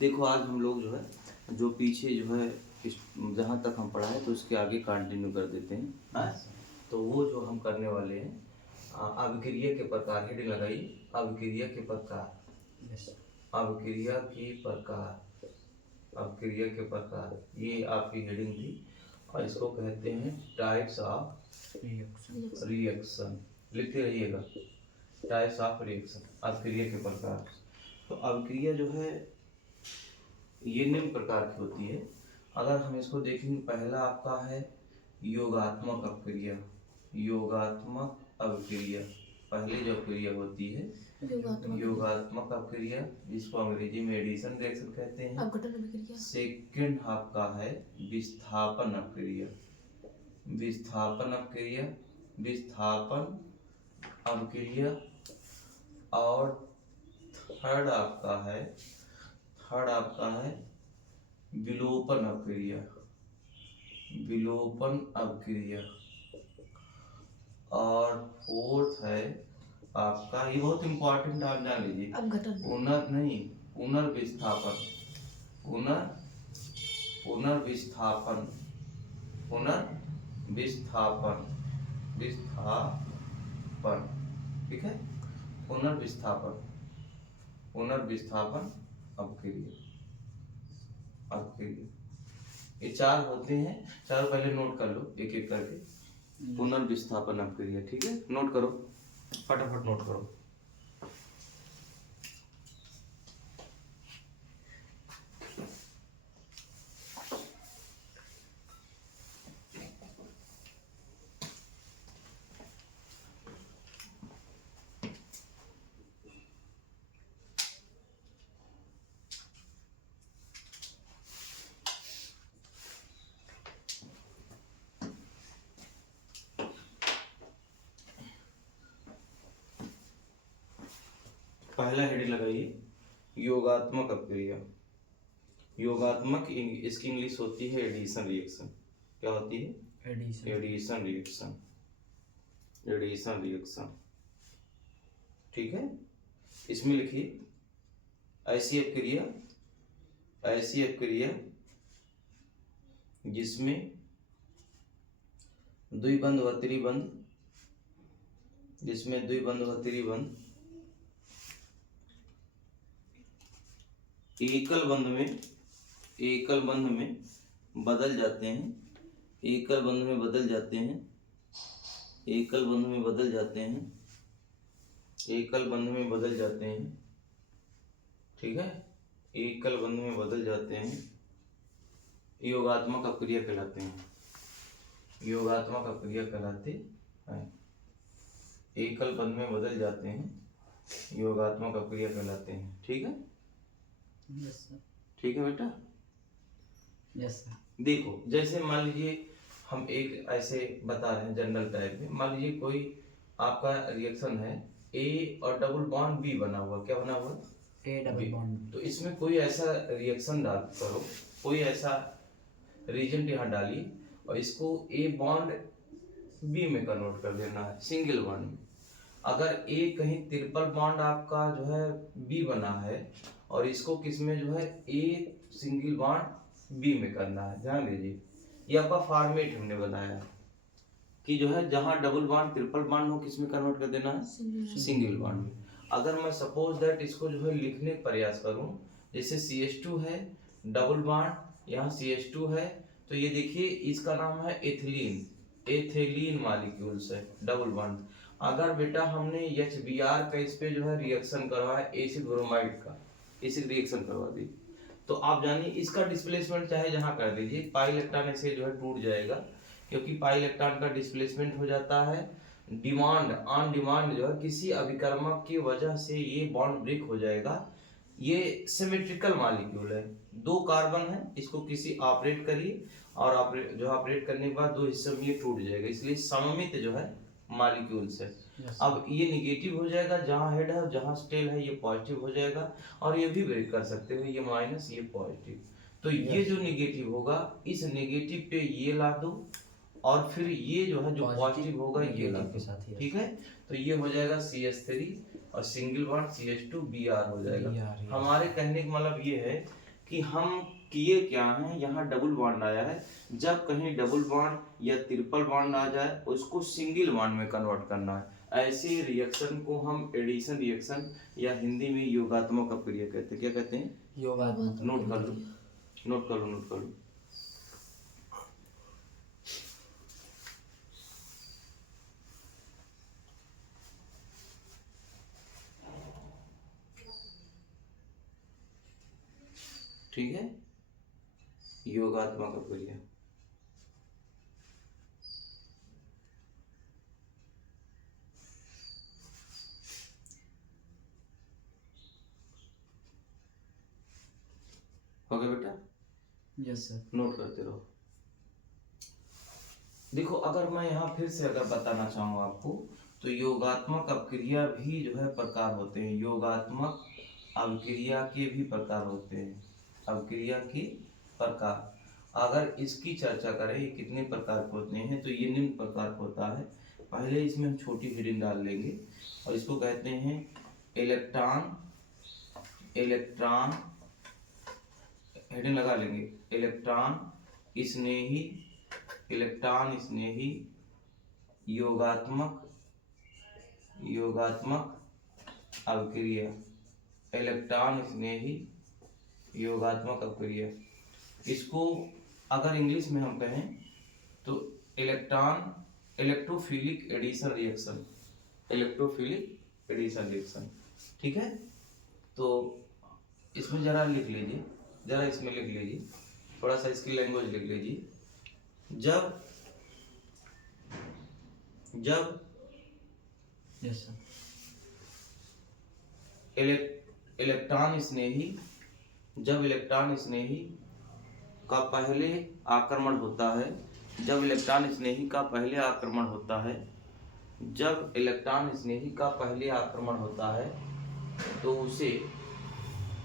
देखो आज हम लोग जो है जो पीछे जो है जहाँ तक हम पढ़ा है तो उसके आगे कंटिन्यू कर देते हैं। हाँ, तो वो जो हम करने वाले हैं अभिक्रिया के प्रकार, हेडिंग लगाइए अभिक्रिया के प्रकार, अभिक्रिया की प्रकार, अभिक्रिया के प्रकार, ये आपकी हेडिंग थी और इसको कहते हैं टाइप्स ऑफ रिएक्शन। लिखते रहिएगा टाइप्स ऑफ रिएक्शन, अभिक्रिया के प्रकार। तो अभिक्रिया जो है ये निम्न प्रकार की होती है। अगर हम इसको देखेंगे, पहला आपका है योगात्मक अभिक्रिया, योगात्मक अभिक्रिया, पहली जो अभिक्रिया होती है योगात्मक अभिक्रिया, जिसको अंग्रेजी में एडिशन रिएक्शन कहते हैं। सेकंड आपका है विस्थापन अभिक्रिया, विस्थापन अभिक्रिया, विस्थापन अभिक्रिया। और थर्ड आपका है विलोपन अभिक्रिया, विलोपन अभिक्रिया। और फोर्थ है आपका, ये बहुत इंपॉर्टेंट आप जान लीजिए, पुनर्विस्थापन, पुनर्विस्थापन, पुनर्विस्थापन, विस्थापन, ठीक है, पुनर्विस्थापन, पुनर्विस्थापन अभिक्रिया, अभिक्रिया। ये चार होते हैं, चारों पहले नोट कर लो एक एक करके। पुनर्विस्थापन अभिक्रिया, ठीक है, नोट करो, फटाफट नोट करो। पहला हेडिंग लगाइए योगात्मक अभिक्रिया। योगात्मक इसकी इंग्लिश होती है एडिशन रिएक्शन। क्या होती है? एडिशन रिएक्शन, एडिशन रिएक्शन, ठीक है। इसमें लिखिए ऐसी अभिक्रिया, ऐसी अभिक्रिया जिसमें द्विबंध व त्रिबंध, जिसमें द्विबंध व त्रिबंध एकल बंध में, एकल बंध में बदल जाते हैं, एकल बंध में बदल जाते हैं, एकल बंध में बदल जाते हैं, एकल बंध में बदल जाते हैं, ठीक है, एकल बंध में बदल जाते हैं, योगात्मक अभिक्रिया कहलाते हैं, योगात्मक अभिक्रिया कहलाते हैं। एकल बंध में बदल जाते हैं, योगात्मक अभिक्रिया कहलाते हैं, ठीक है। यस सर, ठीक है बेटा। Yes sir. देखो जैसे मान लीजिए हम एक ऐसे बता रहे हैं जनरल टाइप में, मान लीजिए कोई आपका रिएक्शन है ए और डबल बॉन्ड बी बना हुआ, क्या बना हुआ? A double bond. तो इसमें कोई ऐसा रिएक्शन डाल करो, कोई ऐसा रीजेंट यहाँ डालिए और इसको ए बॉन्ड बी में कन्वर्ट कर देना है, सिंगल बॉन्ड में। अगर ए कहीं ट्रिपल बॉन्ड आपका जो है बी बना है और इसको किसमें जो है ए सिंगल बॉन्ड बी में करना है, ध्यान दीजिए ये आपका फॉर्मेट हमने बनाया कि जो है जहां डबल बॉन्ड ट्रिपल बॉन्ड हो किसमें कन्वर्ट कर देना है? सिंगल बॉन्ड में। अगर मैं सपोज दैट इसको जो है लिखने का प्रयास करूं, जैसे CH2 है, डबल बॉन्ड यहाँ CH2 है, तो ये देखिए इसका नाम है एथिलीन, एथिलीन मॉलिक्यूल्स है, डबल बॉन्ड। अगर बेटा हमने HBr का इस पे जो है रिएक्शन करवाया एसिड ब्रोमाइड का, एसिड रिएक्शन करवा दी, तो आप जानिए इसका डिस्प्लेसमेंट चाहे जहां कर दीजिए, पाई इलेक्ट्रॉन ऐसे जो है टूट जाएगा, क्योंकि पाई इलेक्ट्रॉन का डिस्प्लेसमेंट हो जाता है डिमांड, ऑन डिमांड जो है किसी अभिकर्मक की वजह से ये बॉन्ड ब्रेक हो जाएगा। ये सिमेट्रिकल मॉलिक्यूल है, दो कार्बन है, इसको किसी ऑपरेट करिए और ऑपरेट करने के बाद दो हिस्सों में ये टूट जाएगा, इसलिए सममित जो है मॉलिक्यूल्स है। अब ये निगेटिव हो जाएगा, जहां हेड है जहां टेल है ये पॉजिटिव हो जाएगा, और ये भी ब्रेक कर सकते हो, ये माइनस ये पॉजिटिव। तो ये जो निगेटिव होगा इस निगेटिव पे ये ला दो और फिर ये जो है जो पॉजिटिव होगा ये ला दो, ठीक है। तो ये हो जाएगा CH3 और सिंगल बॉन्ड CH2 Br हो जाएगा। हमारे कहने का मतलब ये है कि हम किए क्या हैं, यहाँ डबल बॉन्ड आया है, जब कहीं डबल बॉन्ड या ट्रिपल बॉन्ड आ जाए उसको सिंगल बॉन्ड में कन्वर्ट करना है। ऐसे रिएक्शन को हम एडिशन रिएक्शन या हिंदी में योगात्मक अपक्रिया कहते हैं। क्या कहते हैं? योगात्मक। नोट कर लो, नोट कर लो, नोट कर लो। ठीक है, योगात्मक अपक्रिया। हो गया बेटा? Yes sir. नोट करते रहो। देखो, अगर मैं यहाँ फिर से अगर बताना चाहूँ आपको, तो योगात्मक अपक्रिया भी जो है प्रकार होते हैं। योगात्मक अपक्रिया के भी प्रकार होते हैं। अपक्रिया के प्रकार, अगर इसकी चर्चा करें ये कितने प्रकार के होते हैं, तो ये निम्न प्रकार का होता है। पहले इसमें हम छोटी हेडिंग डाल लेंगे और इसको कहते हैं इलेक्ट्रॉन, इलेक्ट्रॉन हेडिंग लगा लेंगे, इलेक्ट्रॉन स्नेही, इलेक्ट्रॉन स्नेही योगात्मक, योगात्मक अपक्रिया, इलेक्ट्रॉन स्नेही योगात्मक अपक्रिया। इसको अगर इंग्लिश में हम कहें तो electron electrophilic addition reaction, electrophilic addition reaction. ठीक है, तो इसमें जरा लिख लीजिए, जरा इसमें लिख लीजिए, थोड़ा सा इसकी लैंग्वेज लिख लीजिए। जब यस सर। इलेक्ट्रॉन स्नेही, जब इलेक्ट्रॉन स्नेही का पहले आक्रमण होता है, जब इलेक्ट्रॉन स्नेही का पहले आक्रमण होता है, जब इलेक्ट्रॉन स्नेही का पहले आक्रमण होता है, तो उसे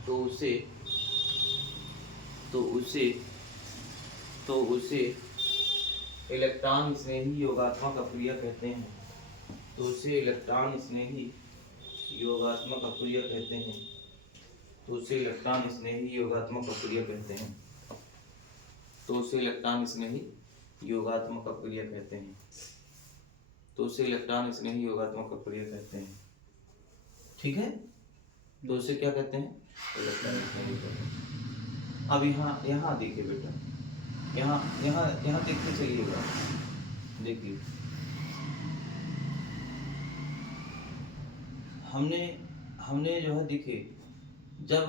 तो उसे तो उसे तो उसे इलेक्ट्रॉन स्नेही योगात्मक अपक्रिया कहते हैं। तो उसे इलेक्ट्रॉन स्नेही योगात्मक अपक्रिया कहते हैं। तो उसे इलेक्ट्रॉन स्नेही योगात्मक अपक्रिया कहते हैं। तो उसे इलेक्ट्रॉन स्नेही योगात्मक अपक्रिया कहते हैं। तो उसे इलेक्ट्रॉन स्नेही योगात्मक अपक्रिया कहते हैं। ठीक है, तो उसे क्या कहते हैं? इलेक्ट्रॉन स्नेही कहते हैं। अब यहाँ देखिए बेटा, यहाँ देखते चलिएगा, देखिए हमने जो है देखिए, जब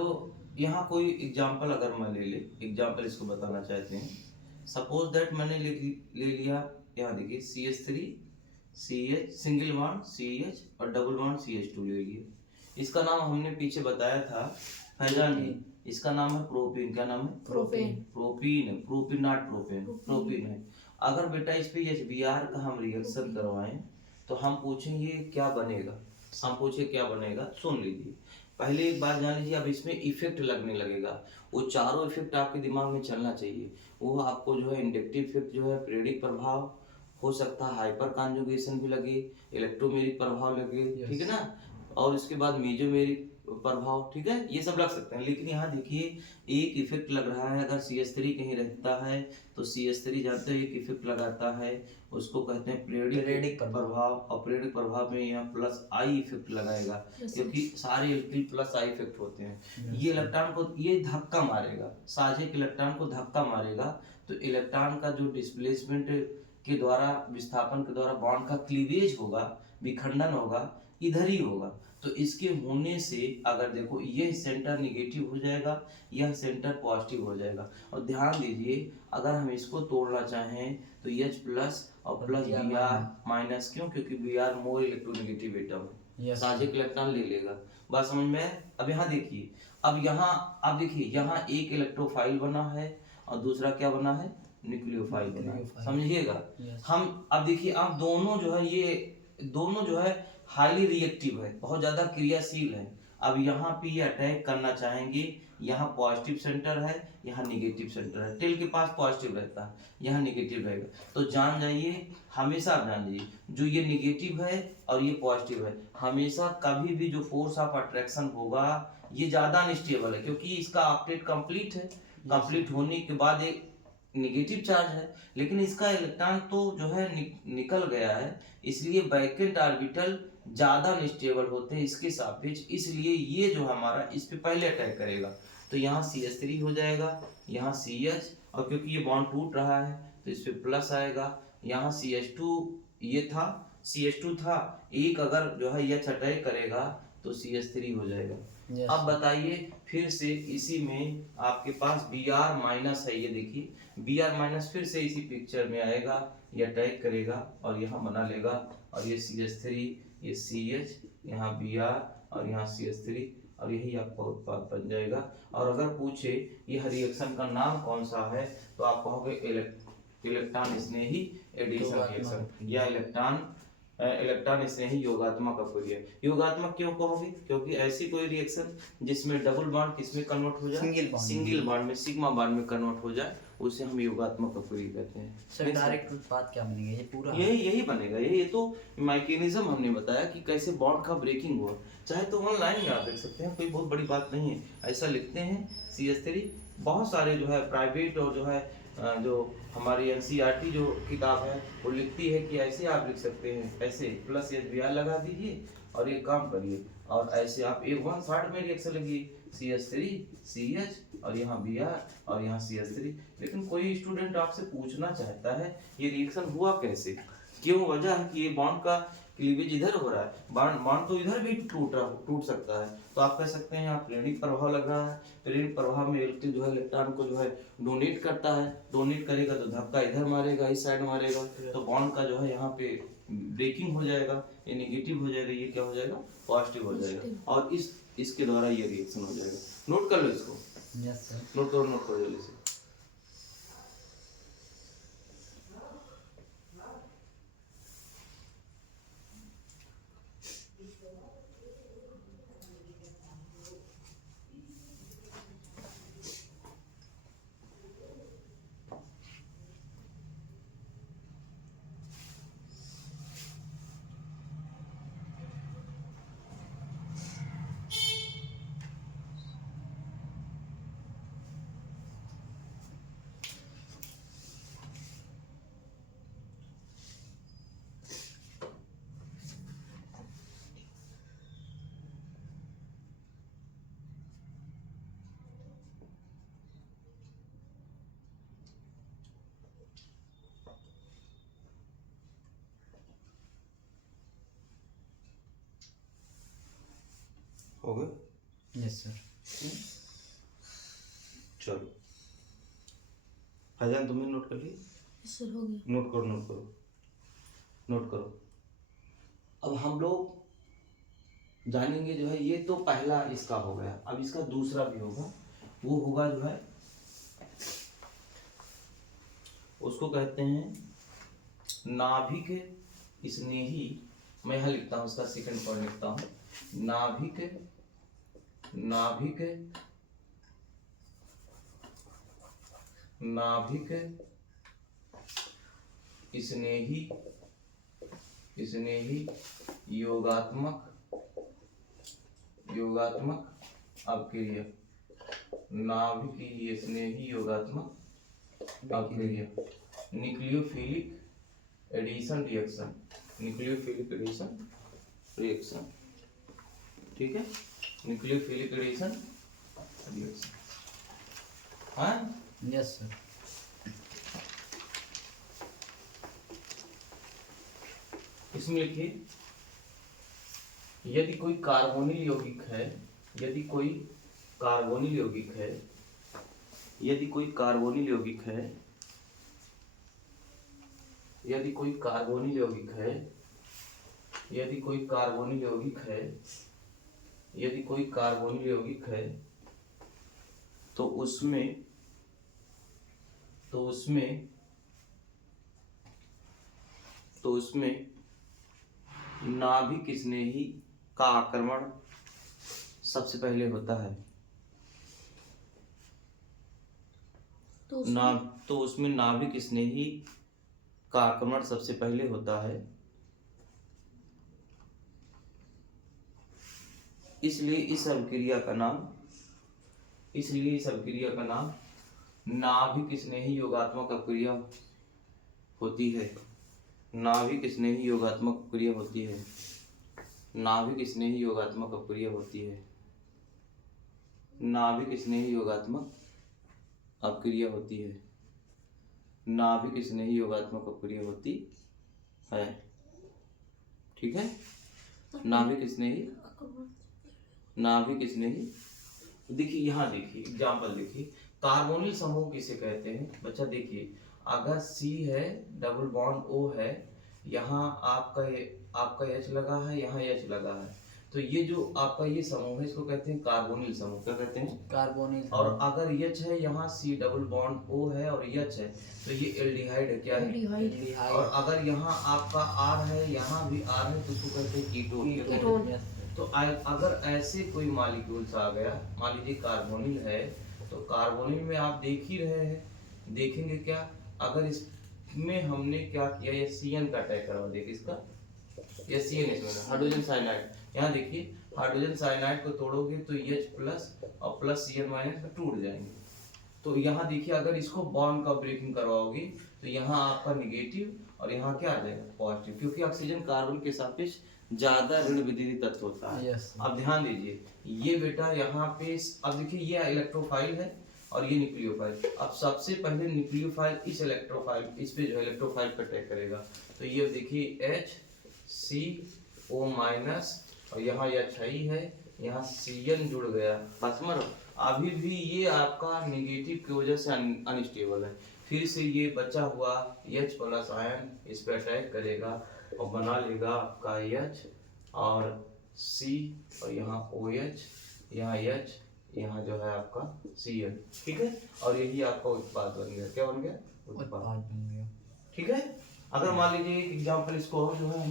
यहाँ कोई एग्जाम्पल अगर मैं ले एग्जाम्पल इसको बताना चाहते हैं। सपोज दैट मैंने ले लिया, यहाँ देखिए CH3 CH single bond CH और डबल बॉन्ड CH2 ले लिए। इसका नाम हमने पीछे बताया था फैजान जी, इसका नाम है प्रोपीन। क्या नाम है? प्रोपेन। प्रोपीन है, प्रोपीन नॉट प्रोपेन, प्रोपीन है। अगर बेटा इस पे HBr का हम रिएक्शन करवाएं तो हम पूछेंगे क्या बनेगा, हम पूछे क्या बनेगा, सुन लीजिए। पहले एक बात जान लीजिए, अब इसमें इफेक्ट लगने लगेगा। वो चारों इफेक्ट आपके दिमाग में चलना चाहिए। वो आपको जो है इंडक्टिव इफेक्ट जो है, प्रेरित प्रभाव हो सकता है, हाइपर कॉन्जुगेशन भी लगे, इलेक्ट्रोमेरिक प्रभाव लगे, ठीक है ना, और इसके बाद मेजोमेरिक प्रभाव, ठीक है, ये सब लग सकते हैं। लेकिन यहाँ देखिए एक इफेक्ट लग रहा है, अगर CH3 कहीं रहता है तो CH3 जानते हो एक इफेक्ट लगाता है, उसको कहते हैं प्रेरित प्रभाव। और प्रेरित प्रभाव में यहाँ प्लस आई इफेक्ट लगाएगा, क्योंकि सारे एल्किल प्लस आई इफेक्ट होते हैं। ये इलेक्ट्रॉन को ये धक्का मारेगा, साझे के इलेक्ट्रॉन को धक्का मारेगा, तो इलेक्ट्रॉन का जो डिस्प्लेसमेंट के द्वारा, विस्थापन के द्वारा बॉन्ड का क्लीवेज होगा, विखंडन होगा, इधर ही होगा। तो इसके होने से अगर देखो यह सेंटर निगेटिव हो जाएगा, यह सेंटर पॉजिटिव हो जाएगा। और ध्यान दीजिए, अगर हम इसको तोड़ना चाहें तो H प्लस और प्लस Br माइनस, क्यों? क्योंकि Br मोर इलेक्ट्रोनेगेटिव एटम है, साझे इलेक्ट्रॉन ले लेगा। बात समझ में? अब यहाँ देखिए, अब देखिए यहाँ एक इलेक्ट्रोफाइल बना है और दूसरा क्या बना है? न्यूक्लियोफाइल बना है, समझिएगा। हम अब देखिए, अब दोनों जो है, ये दोनों जो है हाईली रिएक्टिव है, बहुत ज्यादा क्रियाशील है। अब यहाँ पे ये अटैक करना चाहेंगे, यहाँ पॉजिटिव सेंटर है, यहाँ निगेटिव सेंटर है। टेल के पास पॉजिटिव रहता है, यहाँ निगेटिव रहेगा। तो जान जाइए, हमेशा आप जान जाइए, जो ये निगेटिव है और ये पॉजिटिव है, हमेशा कभी भी जो फोर्स ऑफ अट्रैक्शन होगा ये ज़्यादा अनस्टेबल है क्योंकि इसका ऑक्टेट कंप्लीट है, कंप्लीट होने के बाद एक निगेटिव चार्ज है, लेकिन इसका इलेक्ट्रॉन तो जो है निकल गया है, इसलिए वैकेंट ऑर्बिटल ज़्यादा अनस्टेबल होते हैं इसके सापेक्ष, इसलिए ये जो हमारा इस पे पहले अटैक करेगा। तो यहाँ CH3 हो जाएगा, यहाँ CH, और क्योंकि ये बॉन्ड टूट रहा है तो इस पे प्लस आएगा, यहाँ CH2 ये था, CH2 था, एक अगर जो है ये अटैक करेगा तो CH3 हो जाएगा। Yes, अब बताइए फिर से इसी में आपके पास Br माइनस है, ये देखिए Br माइनस फिर से इसी पिक्चर में आएगा, ये अटैक करेगा और यहाँ बना लेगा, और ये CH3, ये CH, यहाँ Br और यहाँ CH3, और यही आपका उत्पाद बन जाएगा। और अगर पूछे यह रिएक्शन का नाम कौन सा है तो आप कहोगे इलेक्ट्रॉन स्नेही एडिशन रिएक्शन, या इलेक्ट्रॉन स्नेही योगात्मक अपक्रिया। योगात्मक क्यों कहोगे? क्योंकि ऐसी कोई रिएक्शन जिसमें डबल बॉन्ड किसमें कन्वर्ट हो जाए, सिंगल बॉन्ड में, सिग्मा बॉन्ड में कन्वर्ट हो जाए, उसे हम योगात्मक अपक्रिया कहते हैं। सर डायरेक्ट उत्पाद क्या बनेगा ये पूरा? यही बनेगा, ये तो मैकेनिज्म हमने बताया कि कैसे बॉन्ड का ब्रेकिंग हुआ। चाहे तो ऑनलाइन में आप देख सकते हैं, कोई बहुत बड़ी बात नहीं है, ऐसा लिखते हैं CH3। बहुत सारे जो है प्राइवेट और जो है जो हमारी NCERT जो किताब है वो लिखती है कि ऐसे आप लिख सकते हैं, ऐसे प्लस Br लगा दीजिए और ये काम करिए, और ऐसे आप एक 1/3 में रिएक्शन लगिए, CH3 CH और यहाँ Br और यहाँ CH3। लेकिन कोई स्टूडेंट आपसे पूछना चाहता है ये रिएक्शन हुआ कैसे, क्यों, वजह है कि ये बॉन्ड का क्लीवेज इधर हो रहा है, बॉन्ड तो इधर भी टूट सकता है, तो आप कह सकते हैं यहाँ प्रेरणिक प्रभाव लग रहा है, प्रेरणिक प्रभाव में इलेक्ट्रिक जो है इलेक्ट्रॉन को जो है डोनेट करता है, डोनेट करेगा तो धक्का इधर मारेगा, इस साइड मारेगा, तो बॉन्ड का जो है यहाँ पे ब्रेकिंग हो जाएगा, ये नेगेटिव हो जाएगा, ये क्या हो जाएगा, पॉजिटिव हो जाएगा, और इसके द्वारा ये रिएक्शन हो जाएगा। नोट कर लो इसको, यस सर। नोट करो जल्दी से। हो गए? Yes sir. चलो फैजान तुमने नोट कर लिया? सर हो गया। नोट करो। अब हम लोग जानेंगे जो है, ये तो पहला इसका हो गया, अब इसका दूसरा भी होगा, वो होगा जो है उसको कहते हैं नाभिक स्नेही। मैं यहाँ लिखता हूँ, उसका सेकंड पॉइंट लिखता हूँ, नाभिक स्नेही योगात्मक अपक्रिया, नाभिक स्नेही योगात्मक अपक्रिया, न्यूक्लियोफिलिक एडिशन रिएक्शन, ठीक है, न्यूक्लियोफिलिक एडिशन रिएक्शन, हाँ यस सर। इसमें लिखिए, यदि कोई कार्बोनिल यौगिक है, यदि कोई कार्बोनिल यौगिक है, यदि कोई कार्बोनिल यौगिक है, यदि कोई कार्बोनिल यौगिक है, यदि कोई कार्बोनिल यौगिक है, यदि कोई कार्बोनिल यौगिक है, तो उसमें नाभिक स्नेही का आक्रमण सबसे पहले होता है। तो उसमें नाभिक स्नेही का आक्रमण सबसे पहले होता है। इसलिए इस अभिक्रिया का नाम नाभिक स्नेही योगात्मक अभिक्रिया होती है। नाभिक स्नेही योगात्मक अभिक्रिया होती है। नाभिक स्नेही योगात्मक अभिक्रिया होती है। नाभिक स्नेही योगात्मक अभिक्रिया होती है। नाभिक स्नेही योगात्मक अभिक्रिया होती है। ठीक है, नाभिक स्नेही। देखिए यहाँ देखिए एग्जाम्पल देखिए, कार्बोनिल समूह किसे कहते हैं बच्चा? देखिए अगर C है, डबल बॉन्ड O है, यहाँ आपका H लगा है, यहाँ H लगा है, तो ये जो आपका ये समूह है इसको कहते हैं कार्बोनिल समूह। क्या कहते हैं? कार्बोनिल। और अगर H है, यहाँ C डबल बॉन्ड O है और H है, तो ये एल्डिहाइड है। क्या है? एल्डिहाइड। और अगर यहाँ आपका R है, यहाँ भी R है, तो उसको कहते हैं कीटोन। तो अगर ऐसे कोई मॉलिक्यूल्स आ गया, मान लीजिए कार्बोनिल है, तो कार्बोनिल में आप देख ही रहे हैं, देखेंगे क्या? अगर इसमें हमने क्या किया, ये CN का अटैक करवा दिया, किसका? ये CN इसमें हाइड्रोजन साइनाइड। यहाँ देखिए हाइड्रोजन साइनाइड को तोड़ोगे तो H प्लस और प्लस CN माइनस टूट जाएंगे। तो यहाँ देखिए अगर इसको बॉन्ड का ब्रेकिंग करवाओगी तो यहाँ आपका निगेटिव और यहाँ क्या आ जाएगा? पॉजिटिव, क्योंकि ऑक्सीजन कार्बन के सापेक्ष ज्यादा ऋण विद्युतीय तत्व होता है। अब ध्यान दीजिए, ये बेटा यहाँ पे अब देखिए ये इलेक्ट्रोफाइल है और ये न्यूक्लियोफाइल। अब सबसे पहले न्यूक्लियोफाइल इस पे जो है इलेक्ट्रोफाइल पर अटैक करेगा, तो ये देखिए HCO माइनस और यहाँ H है, यहाँ CN जुड़ गया। समझ, अभी भी ये आपका नेगेटिव की वजह से अनस्टेबल है। फिर से ये बचा हुआ H प्लस आयन इस पे अटैक करेगा और बना लेगा आपका H और C और यहाँ OH, यहाँ H, यहाँ जो है आपका CN। ठीक है, और यही आपका उत्पाद बन गया। क्या बन गया? उत्पाद बन गया। ठीक है, अगर मान लीजिए एक एग्जांपल इसको और जो है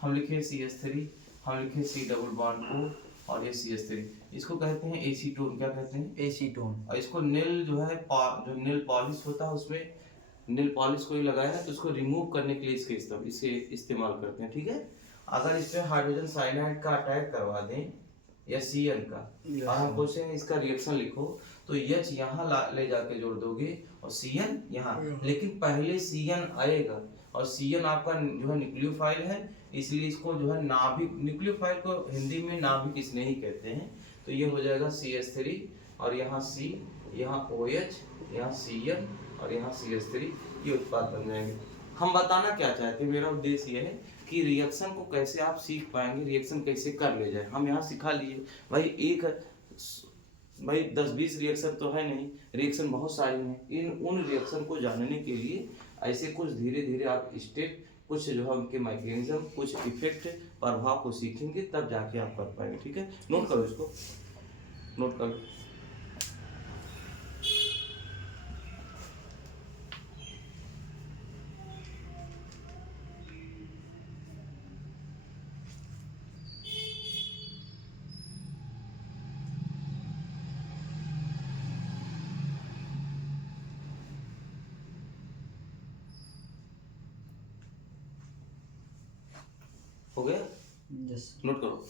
हम लिखे CH3, हम लिखे C डबल बॉन्ड O और ये CH3, इसको कहते हैं एसीटोन। क्या कहते हैं? एसीटोन। और इसको नील जो है जो नील पॉलिश होता है उसमें नील पॉलिश कोई लगाया है तो उसको रिमूव करने के लिए इसके इस्तेमाल करते हैं। ठीक है, अगर इस पे हाइड्रोजन साइनाइड का अटैक करवा दें या CN का, और हम पूछें इसका रिएक्शन लिखो, तो H यहाँ ले जाके जोड़ दोगे और CN यहाँ, लेकिन पहले CN आएगा और CN आपका जो है न्यूक्लियोफाइल है, इसलिए इसको जो है नाभिक, न्यूक्लियोफाइल को हिंदी में नाभिक स्नेही कहते हैं। तो ये हो जाएगा CH3 और यहाँ C, यहाँ OH, यहाँ CN और यहाँ CH3, ये उत्पाद बन जाएंगे। हम बताना क्या चाहते हैं, मेरा उद्देश्य ये है कि रिएक्शन को कैसे आप सीख पाएंगे, रिएक्शन कैसे कर ले जाए। हम यहाँ सिखा लिए भाई 10-20 रिएक्शन तो है नहीं, रिएक्शन बहुत सारी हैं। उन रिएक्शन को जानने के लिए ऐसे कुछ धीरे धीरे आप स्टेप, कुछ जो है उनके मैकेनिज्म, कुछ इफेक्ट, प्रभाव को सीखेंगे, तब जाके आप कर पाएंगे। ठीक है, नोट करो इसको, नोट करो। हो गया? नोट करो।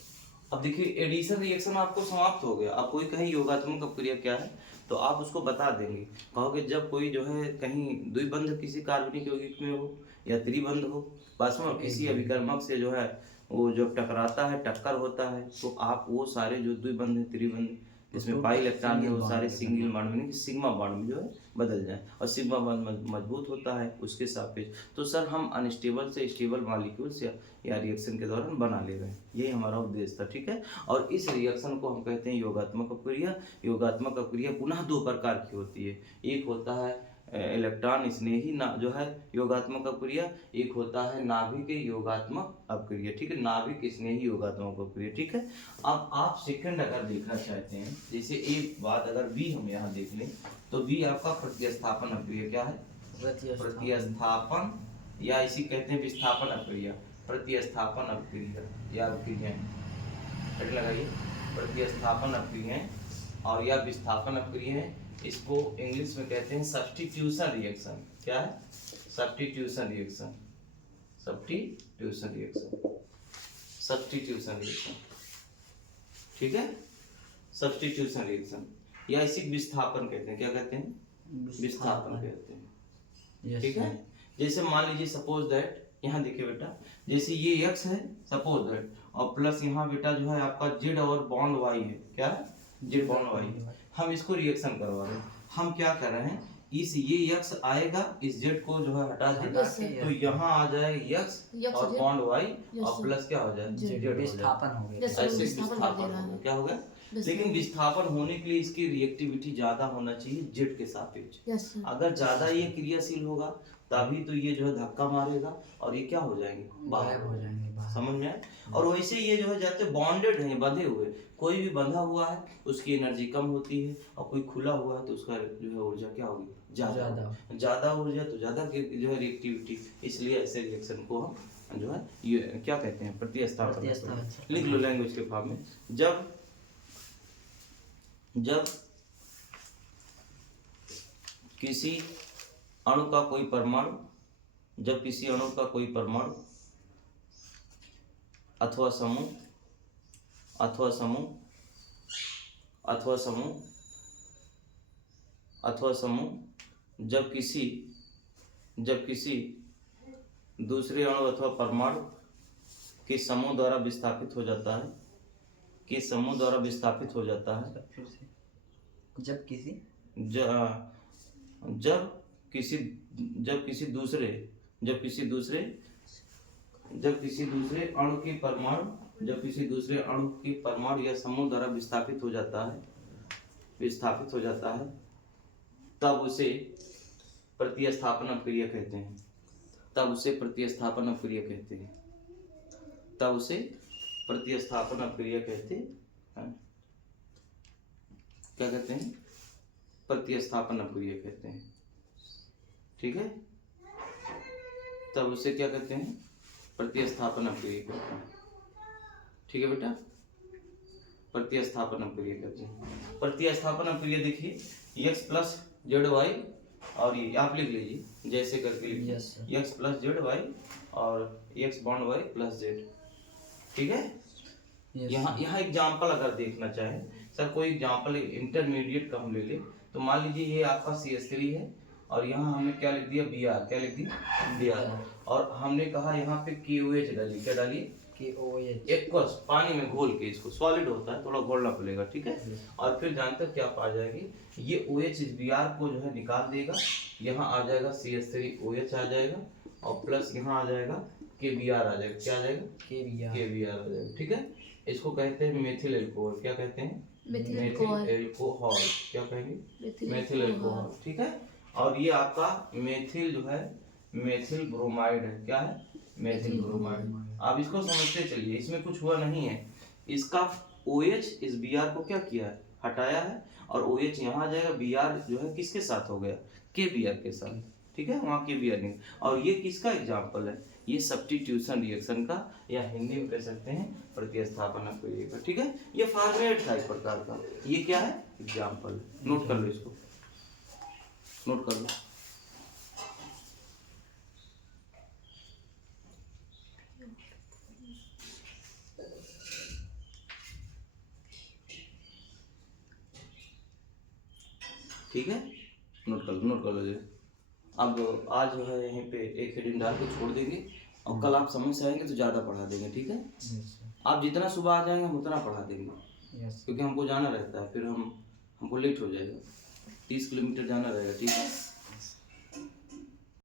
अब देखिए एडिशन रिएक्शन आपको समाप्त हो गया। अब कोई कहीं योगात्मक अपक्रिया क्या है तो आप उसको बता देंगे, कहोगे जब कोई जो है कहीं द्विबंध किसी कार्बनिक यौगिक में हो या त्रिबंध हो, बस में किसी अभिकर्मक से जो है वो जब टकराता है, टक्कर होता है, तो आप वो सारे जो द्विबंध है, त्रिबंध, इसमें पाई इलेक्ट्रॉन है, वो सारे सिंगल बॉन्ड में सिग्मा बॉन्ड में जो है बदल जाए, और सिग्मा बॉन्ड मजबूत होता है उसके सापेक्ष। तो सर हम अनस्टेबल से स्टेबल मॉलिक्यूल्स या रिएक्शन के दौरान बना ले रहे हैं, यही हमारा उद्देश्य था। ठीक है, और इस रिएक्शन को हम कहते हैं योगात्मक अपक्रिया। योगात्मक अपक्रिया पुनः दो प्रकार की होती है, एक होता है इलेक्ट्रॉन स्नेही जो है योगात्मक अपक्रिया, एक होता है नाभिक योगात्मक अपक्रिया। ठीक है, नाभिक स्नेही योगात्मक अपक्रिया। ठीक है, अब आप सेकंड अगर देखना चाहते हैं, जैसे एक बात अगर बी हम यहाँ देख लें, तो बी आपका प्रतिस्थापन अपक्रिया। क्या है? प्रतिस्थापन, या इसी कहते हैं विस्थापन अपक्रिया, प्रतिस्थापन अपक्रिया या अपक्रिया लगाइए, प्रतिस्थापन अपक्रिया और या विस्थापन अपक्रिया। इसको इंग्लिश में कहते हैं सब्स्टिट्यूशन रिएक्शन। क्या है? Substitution reaction, substitution reaction, substitution reaction. ठीक है, सब्स्टिट्यूशन रिएक्शन या इसी विस्थापन कहते हैं। क्या कहते हैं? विस्थापन कहते हैं। यस ठीक है, जैसे मान लीजिए सपोज दैट, यहाँ देखिए बेटा, जैसे ये x है सपोज दैट, और प्लस यहाँ बेटा जो है आपका z और बॉन्ड y है। क्या है? z bond y। हम इसको रिएक्शन करवा रहे हैं। हम क्या कर रहे हैं, इस ये x आएगा, इस z को जो है हटा दें, हटा के तो यहाँ आ जाएगा x और बॉन्ड y और प्लस क्या हो जाए, z हो जाए। विस्थापन हो गया। जैसे ऐसे विस्थापन विस्थापन कर दे रहा हो गया। है। क्या हो गया? लेकिन विस्थापन होने के लिए इसकी रिएक्टिविटी ज्यादा होना चाहिए जेड के सापेक्ष। Yes sir. अगर ज्यादा ये क्रियाशील होगा तभी तो ये जो है धक्का मारेगा और ये क्या हो जाएंगे, गायब हो जाएंगे बाहर। समझ में आए? और वैसे ये जो है जाते बॉन्डेड है, बंधे हुए, कोई भी बंधा हुआ है उसकी एनर्जी कम होती है, और कोई खुला हुआ है तो उसका जो है ऊर्जा क्या होगी, ज्यादा ऊर्जा, तो ज्यादा जो है रिएक्टिविटी। इसलिए ऐसे रिएक्शन को हम जो है ये क्या कहते हैं, प्रतिस्थापन। लिख लो लैंग्वेज के फॉर्म में। जब किसी अणु का कोई परमाणु अथवा समूह जब किसी दूसरे अणु अथवा परमाणु के समूह द्वारा विस्थापित हो जाता है, जब किसी दूसरे अणु की परमाणु या समूह द्वारा विस्थापित हो जाता है, तब उसे प्रतिस्थापन अक्रिया कहते हैं। क्या कहते हैं? प्रतिस्थापन अक्रिया कहते हैं। ठीक है, तब उसे क्या कहते हैं? प्रतिस्थापन अक्रिया कहते हैं। ठीक है बेटा, प्रतिस्थापन अक्रिया कहते हैं। प्रतिस्थापन अक्रिया देखिए, x प्लस जेड वाई, और ये आप लिख लीजिए जैसे करके लिखिए, x प्लस जेड वाई और x bond Y plus Z. ठीक है, यहाँ एग्जाम्पल अगर देखना चाहे सर, कोई एग्जाम्पल इंटरमीडिएट का हम ले ले, तो मान लीजिए ये आपका CH3 है और यहाँ हमने क्या लिख दिया, Br। क्या लिख दिया? Br। और हमने कहा यहाँ पे KOH डालिए। क्या डालिए? KOH। एक्वस पानी में घोल के, इसको सॉलिड होता है, थोड़ा घोलना पड़ेगा। ठीक है, और फिर जानते हो क्या पा जाएगी, ये OH इस Br को जो है निकाल देगा, यहाँ आ जाएगा CH3OH आ जाएगा, और प्लस यहाँ आ जाएगा KBr आ जाएगा। क्या आ जाएगा? KBr आ जाएगा। ठीक है, इसको कहते हैं मेथिल एल्कोहल। क्या कहते हैं? Methyl alcohol. क्या कहेंगे? Methyl alcohol. ठीक है, और ये आपका मेथिल जो है मेथिल ब्रोमाइड है। क्या है? Methyl bromide. आप इसको समझते चलिए, इसमें कुछ हुआ नहीं है, इसका OH इस Br को क्या किया है, हटाया है, और OH यहाँ आ जाएगा, Br जो है किसके साथ हो गया, KBr के साथ। ठीक है, वहाँ KBr नहीं। और ये किसका एग्जाम्पल है, ये सब्स्टिट्यूशन रिएक्शन का, या हिंदी में कह सकते हैं प्रतिस्थापन अक्रिया का। ठीक है, ये फॉर्मेट था इस प्रकार का, ये क्या है, एग्जाम्पल। नोट कर लो इसको, नोट कर लो। ठीक है, नोट कर लो जी। अब आज जो है यहीं पे एक हेडिंग डाल के छोड़ देंगे, और कल आप समझ से आएंगे तो ज़्यादा पढ़ा देंगे। ठीक है, आप जितना सुबह आ जाएंगे हम उतना पढ़ा देंगे, क्योंकि हमको जाना रहता है, फिर हमको लेट हो जाएगा, 30 किलोमीटर जाना रहेगा। ठीक है,